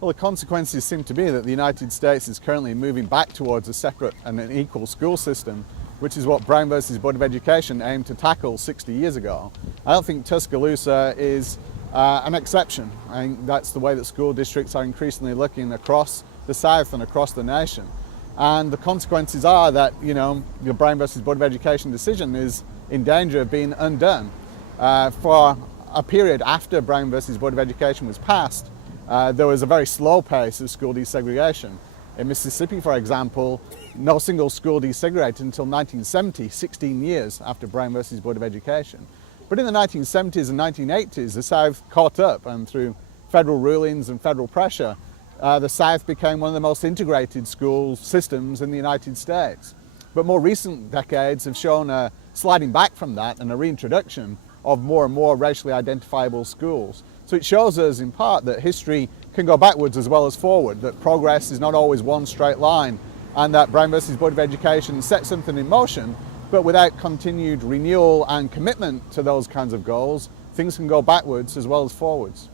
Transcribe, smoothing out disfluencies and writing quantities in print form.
Well, the consequences seem to be that the United States is currently moving back towards a separate and an equal school system, which is what Brown versus Board of Education aimed to tackle 60 years ago. I don't think Tuscaloosa is an exception. I think that's the way that school districts are increasingly looking across the South and across the nation. And the consequences are that, the Brown versus Board of Education decision is in danger of being undone. For a period after Brown versus Board of Education was passed, there was a very slow pace of school desegregation. In Mississippi, for example, no single school desegregated until 1970, 16 years after Brown versus Board of Education. But in the 1970s and 1980s, the South caught up, and through federal rulings and federal pressure, the South became one of the most integrated school systems in the United States. But more recent decades have shown a sliding back from that and a reintroduction of more and more racially identifiable schools. So it shows us in part that history can go backwards as well as forward, that progress is not always one straight line, and that Brown versus Board of Education set something in motion, but without continued renewal and commitment to those kinds of goals, things can go backwards as well as forwards.